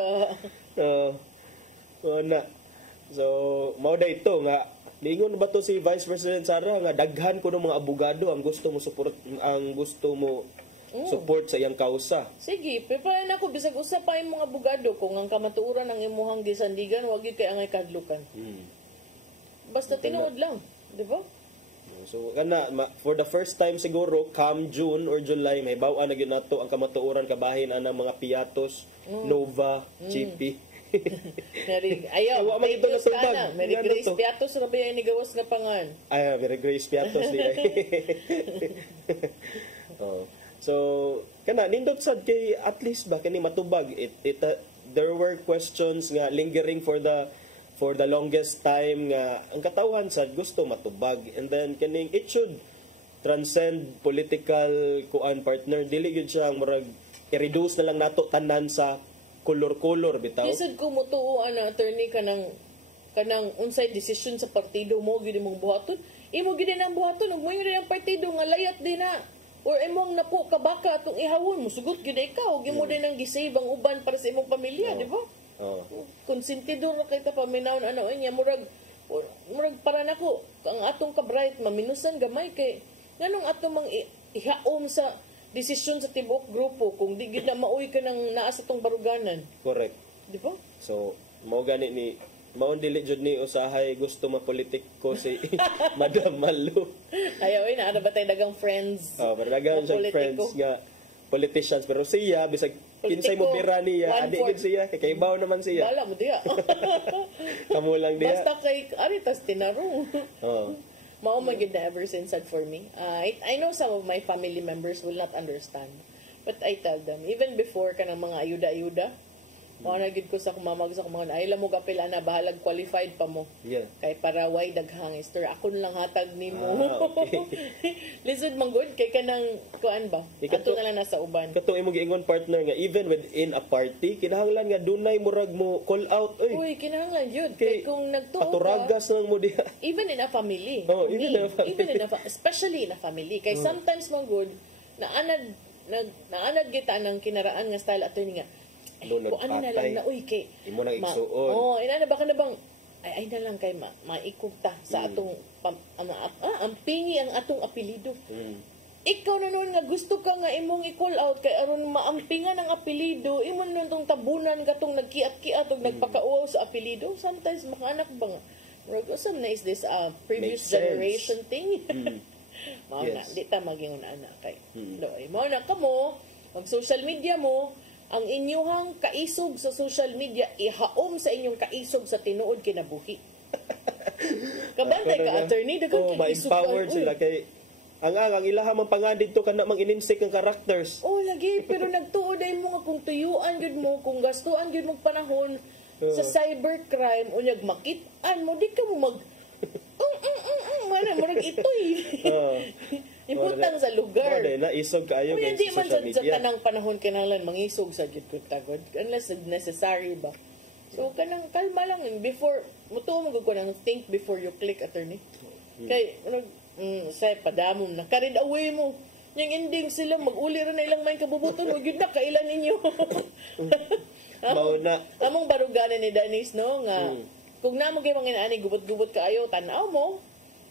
na so mao da ito nga lingon ba to si Vice President Sara nga daghan ko ng mga abogado ang gusto mo support sa iyang kausa. Sige, prepare na ako bisag usa pa yung mga abogado kung ang kamatuoran ng imuhang gisandigan wag gyud kay angay kadlukan. Basta tinuod lang, di ba? So kana for the first time siguro come June or July may baw-an na gyud nato ang kamatuoran kabahin anang mga Piatos, Nova, Chippy. Ayaw, Merry Grace kana. Merry Grace Piatos ra ba ni gawas nga pangan? Ay, Merry Grace Piatos di ay. So kana nindot sad kay at least ba kani matubag there were questions nga lingering for the longest time nga ang katawhan sad gusto matubag and then kaning it should transcend political partner dili gyud siya murag i-reduce na lang nato tanan sa kolor-kolor bitaw lisod ko mutuo ana attorney kanang unsay decision sa partido mo gyud imong buhaton imo gyud ang buhaton ug mo gyud ang partido nga layat din na or imong napo kabaka atong ihawon mo sugot gyud ikaw ug imo din ang gisave ang uban para sa imong pamilya di ba konsentidor kay ta paminawon ano niya murag para nako ang atong ka-bright maminusan gamay kay nganong atong mang ihaom sa desisyon sa tibok grupo kung di gyud na mauy ka nang naa sa tong baruganan correct di ba so mao gani ni maon dili jud ni usahay gusto mapolitiko si Madam Malu. Ayaw na ba tay dagang friends? Dagang siya friends nga politicians pero siya bisag kinsay mo bira niya, adi gid siya, kay kaibaw naman siya. Bala mo diya. Kamo lang diya. Basta kay aritas tinarong. Oh. Mao magid na ever since sad for me. I know some of my family members will not understand. But I tell them, even before kanang mga ayuda-ayuda, mao na gid ko sa kumamag sa mga ay lamo gapil ana bahalag qualified pa mo. Yeah. Kay para why daghang store ako lang hatag nimo. Okay. Lisod man good kay kanang kuan ba? Ato na lang nasa uban. Kato imong giingon partner nga even within a party kinahanglan nga dunay murag mo call out Uy, kinahanglan yun. Kay kung nagtuo ka, paturagas lang mo diha. even in a family. Oh, even in a family. Especially in a family. Kay sometimes man good naanad kita ng kinaraan nga style ato nga No, kung ano na lang na uy kay imo nang igsuon. Inana ba ka na bang ay na lang kay maikog ta sa atong ang pingi ang atong apelido. Ikaw na noon nga gusto ka nga imong i-call out kay aron maampingan ang apelido, imong nun tong tabunan katong nagkiat-kiat ug nagpakauaw sa apelido. Sometimes makaanak ba nga some na is this previous generation thing. Mao na di ta magingon ana kay. Doy mao na kamo mag social media mo ang inyong kaisog sa social media ihaom sa inyong kaisog sa tinuod kinabuhi. Kabantay ka attorney daghang kaisog ma-empowered sila kay ang ilaha man pangandid to kana mang inimsik ang characters. Lagi pero nagtuod ay mo nga kung tuyuan gyud mo kung gastuan gyud mo panahon sa cybercrime unyag makit-an mo di ka mo mag mana murag itoy. Ibutang sa lugar. Na isog kaayo kay hindi man social sa media. tanang panahon kinahanglan mangisog sa gid kun tagod unless necessary ba. So kanang kalma lang before mutuo mo ko nang think before you click attorney. Kay say padamom na carried away mo. Yung ending sila mag-uli ra na ilang may kabubuton wag yun na kailan ninyo. Among baruganan ni Dennis no nga kung namo kay mga ani gubot-gubot kaayo tan-aw mo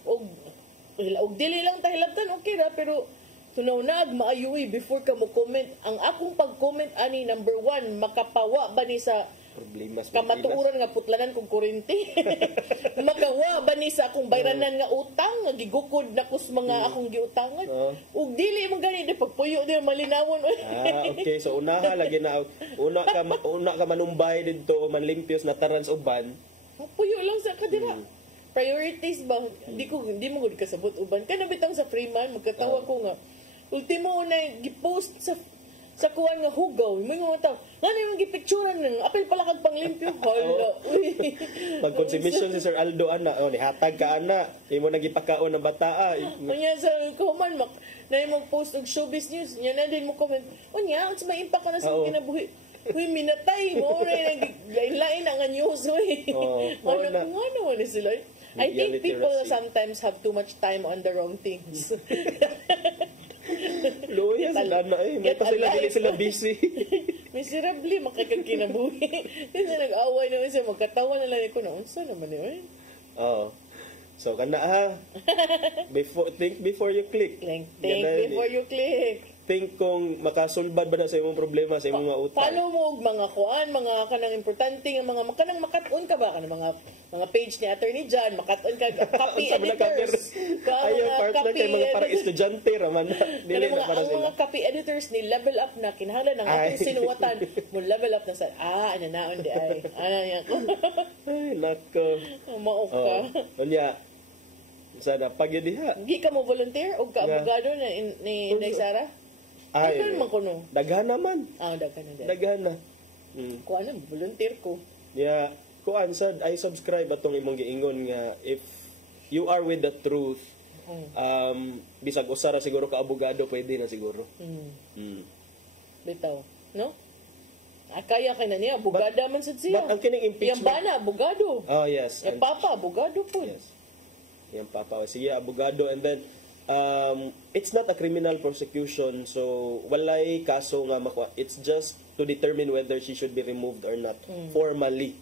og dili lang tahilabtan okay ra pero tunaw na maayoy before ka mo comment ang akong pag-comment ani number 1 makapawa ba ni sa problema sa kamatuoran nga putlanan kong kurente makawa ba ni sa akong bayranan nga utang nga gigukod na kus mga akong giutangan ug dili man gani di pagpuyo di malinawon okay so unaha lagi na una ka manumbay didto manlimpios na tarans uban puyo lang sa kadira priorities ba hindi mo gud kasabot uban kana bitang sa Freeman magkatawa ko nga ultimo na gipost sa kuwan nga hugaw mo nga taw ngani yung gipicturean ng apil pala kag panglimpyo hala uy pag consumption si Sir Aldo ana ni hatag ka ana imo nagipakaon ng bataa unya sa comment mak na imong post og showbiz news nya na din mo comment unya unsa may impact na sa kinabuhi uy minatay mo na lain-lain ang news uy ano sila I think people sometimes have too much time on the wrong things. Loya sila na may pa sila busy. Miserably makakagkinabuhi. Hindi nag-away naman siya magkatawa na lang ko na unsa naman yun. So kana think before you click. Think before you click. Think kung makasulbad ba na sa imong problema sa imong mga utang. Follow mo og mga kuan, mga kanang importante nga mga kanang makat-on ka ba kanang mga page ni Attorney John, makat-on ka copy editors. Ayo part na kay mga parang estudyante raman. Dili na para sila. Mga copy editors ni level up na kinahanglan ang atong sinuwatan mo level up na sa ano naon di ay. Ano niya ko. Ay nako. Mao ka. Unya sana pag diha. Gi ka mo volunteer og ka abogado na ni Sara? Ay, daghan naman. Daghan na. Kuan na, volunteer ko. Yeah, kuan sad I subscribe atong imong giingon nga if you are with the truth, bisag usara siguro ka abogado pwede na siguro. Bitaw, no? Kaya kay na niya, abogada man sad siya. But ang kining impeachment. Yang bana, abogado. Oh, yes. Yang papa, abogado po. Yes. Yang papa, sige, abogado. And then, it's not a criminal prosecution, so walay kaso nga makuha. It's just to determine whether she should be removed or not formally.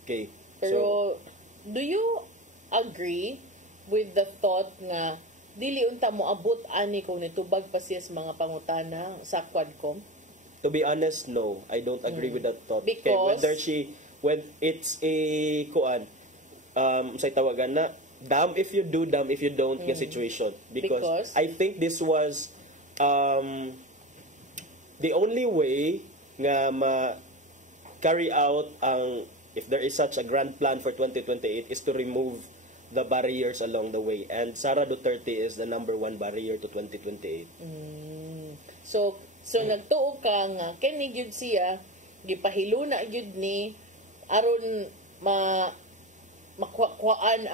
Okay. Pero do you agree with the thought nga dili unta mo abot ani kung nitubag pa siya sa mga pangutana sa Quadcom? To be honest, no. I don't agree with that thought. Because when it's a kuan say tawagan na damn if you do, damn if you don't nga situation. Because I think this was the only way nga carry out ang, if there is such a grand plan for 2028, is to remove the barriers along the way. And Sara Duterte is the number one barrier to 2028. So nagtuo ka nga kini gyud siya gipahiluna gyud ni aron makuhaan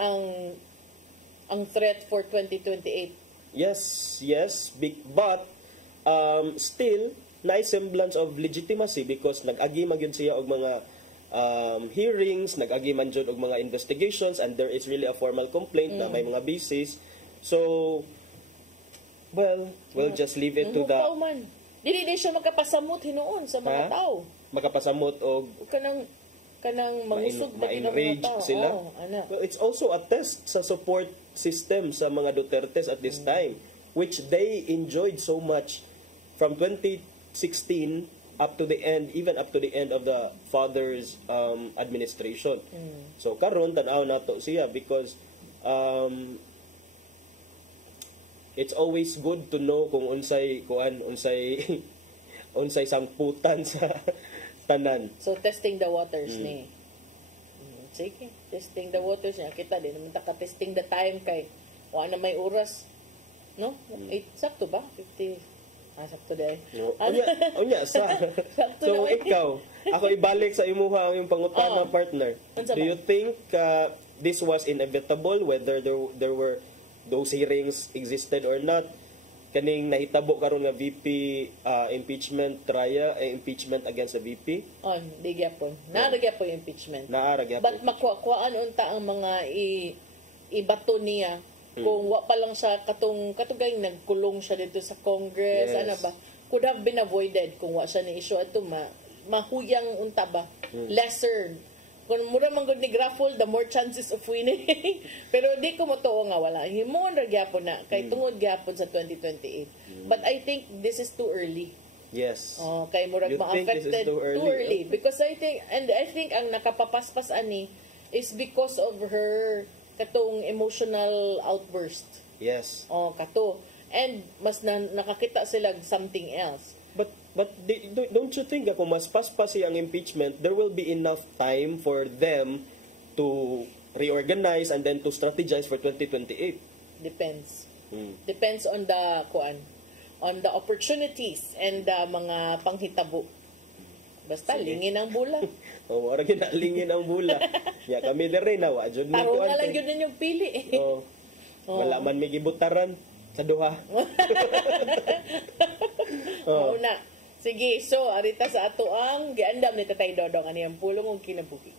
ang threat for 2028. Yes, but still na semblance of legitimacy because nag-agi man gyud siya og mga hearings, nag-agi man jud og mga investigations, and there is really a formal complaint na may mga basis. So we'll just leave it to the Dili siya makapasamot hinuon sa mga tao. Makapasamot og kanang mangusog na ma-enrage sila. Well, it's also a test sa support system sa mga Dutertes at this time, which they enjoyed so much from 2016 up to the end, even up to the end of the father's administration. So karon tan-aw nato siya because it's always good to know kung unsay unsay sangputan sa tanan. So testing the waters ni. Sige, testing the waters niya. Kita din naman testing the time kay wala na may oras. No? Sakto ba? 50. Sakto day. Unya sa. So ikaw, ako ibalik sa imuha ang yung pangutana partner. Do you think this was inevitable whether there were those hearings existed or not? Kaning nahitabo karon nga VP impeachment trial, impeachment against the VP? Di gyapon. Naara gyapon yung impeachment. Naara gyapon. But makuhaan unta ang mga ibato niya kung wa pa lang siya katugay nagkulong siya dito sa Congress, ano ba? Could have been avoided kung wa siya ni issue ato mahuyang unta ba? Lesser. Kung mura man gud ni Grapple, the more chances of winning. Pero di ko matuo nga wala. Himon ra gyapon na kay tungod gyapon sa 2028. But I think this is too early. Yes. Kay murag ma-affected too early because I think ang nakapapaspas ani is because of her katong emotional outburst. Yes. Kato. And mas nakakita sila something else. But don't you think kung mas paspas ang impeachment, there will be enough time for them to reorganize and then to strategize for 2028? Depends. Depends on the opportunities and the mga panghitabo. Basta lingin ang bula. Wala ginalingin ang bula. Ya kami dire na wa jud ni kuan. Taro na lang jud ninyong pili. Wala man may gibutaran sa duha. Na. Sige, so arita sa ato ang giandam ni Tatay Dodong ani ang pulong ug kinabuhi.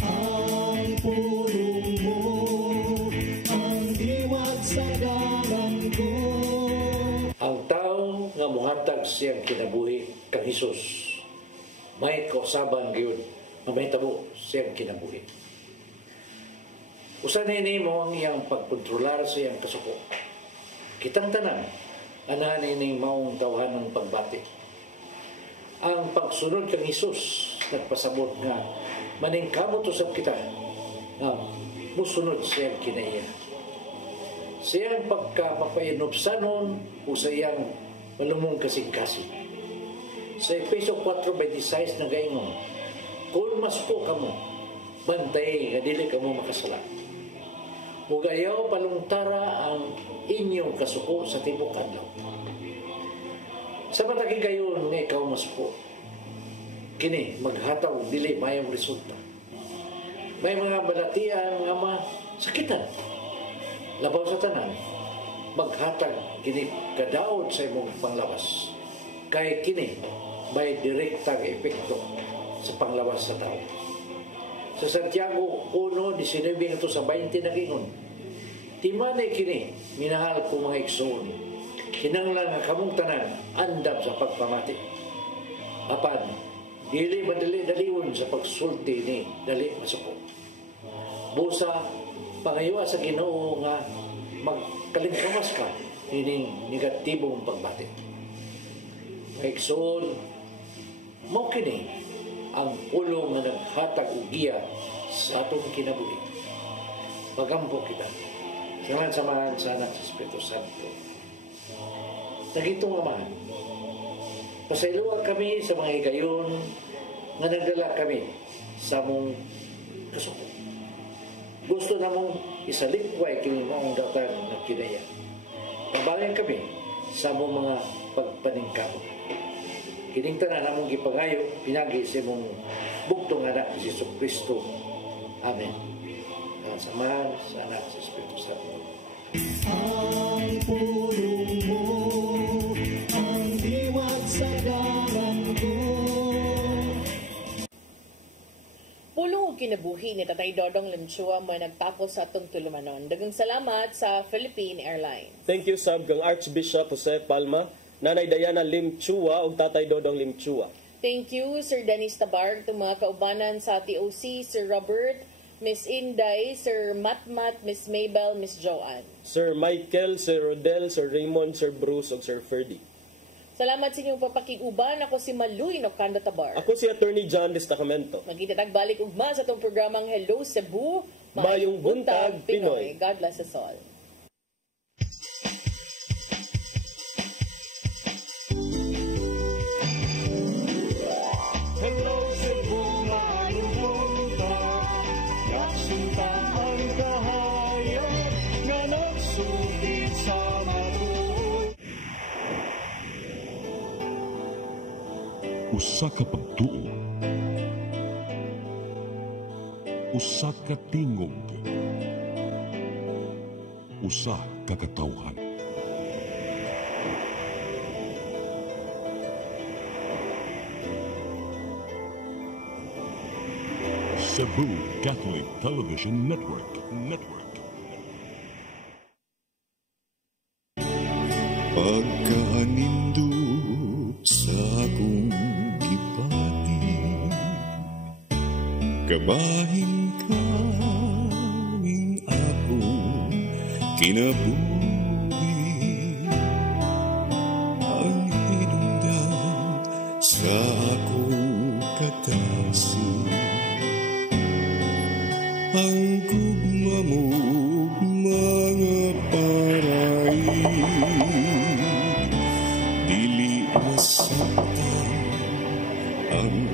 Ang pulong mo ang diwat sa dalan ko. Ang tao nga mohatag siyang kinabuhi kang Hesus may kausaban gyud mamahitabo siyang kinabuhi. Usa ni mo ang iyang pagkontrolar sa iyang kasuko. Kitang tanan anahan ni maong tawhan ng pagbati. Ang pagsunod kang Hesus nagpasabot nga maningkamot usab kita nga musunod sa iyang kinaiya. Siyang pagkapapainobsanon o sa iyang malumong kasing-kasing. Sa Efeso 4:26 na gayon, kung maspo kamo, bantay nga dili kamo makasala. Ug ayaw palungtara ang inyong kasuko sa tibok adlaw. Sa matagi gayon nga ikaw maspo, kini maghataw dili mayong resulta. May mga balatian nga masakitan. Labaw sa tanan, maghatag kini kadaot sa imong panglawas. Kay kini may direktang epekto sa panglawas sa tao. Sa Santiago 1:19 ito sa 20 nagingon, timanay kini, minahal ko mga igsoon, kinanglan nga kamong tanan andam sa pagpamati. Apan, dili madali-daliwon sa pagsulti ni dali masuko. Busa, pangayoa sa Ginoo nga magkalingkamas ka ining negatibong pagbati. Igsoon, mo kini ang pulong nga naghatag og giya sa atong kinabuhi. Pagampo kita. Samahan sa anak sa Espiritu Santo. Nagitong amahan. Pasayloa kami sa mga higayon nga nagdala kami sa mong kasuko. Gusto na mong isalikway kini maong datang na kinaya. Pabalay kami sa mong mga pagpaningkamot. Kining tanan namong gipangayo pinagi sa mong buktong anak si Jesucristo. Amen. Samahan sa anak sa Espiritu Santo. Ang pulong mo, ang diwat sa dalan ko. Pulong og kinabuhi ni Tatay Dodong Limchua mo nagtapos sa atong tulumanon. Daghang salamat sa Philippine Airlines. Thank you sab kang Archbishop Jose Palma, Nanay Diana Limchua ug Tatay Dodong Limchua. Thank you Sir Dennis Tabarg, itong mga kaubanan sa TOC, Sir Robert, Miss Inday, Sir Matmat, Miss Mabel, Miss Joanne. Sir Michael, Sir Rodel, Sir Raymond, Sir Bruce ug Sir Ferdy. Salamat sa inyong papakiguban. Ako si Maluy Nocanda Tabar. Ako si Attorney John Destacamento. Magkitatag balik ugma sa itong programang Hello Cebu, Mayong Buntag, Pinoy. God bless us all. Hello Cebu, mayong buntag. Yaksinta ang kahayag nga nagsugid sa matuod. Usa ka pagtuo, usa ka tingog, usa ka katawhan. Cebu Catholic Television Network. Pagkanindo sa akong gipati, kabahin kaming ako kinabuhi, ang hinungdan sa akong katasig, ang gugma mo mga paray, dili masaktan ang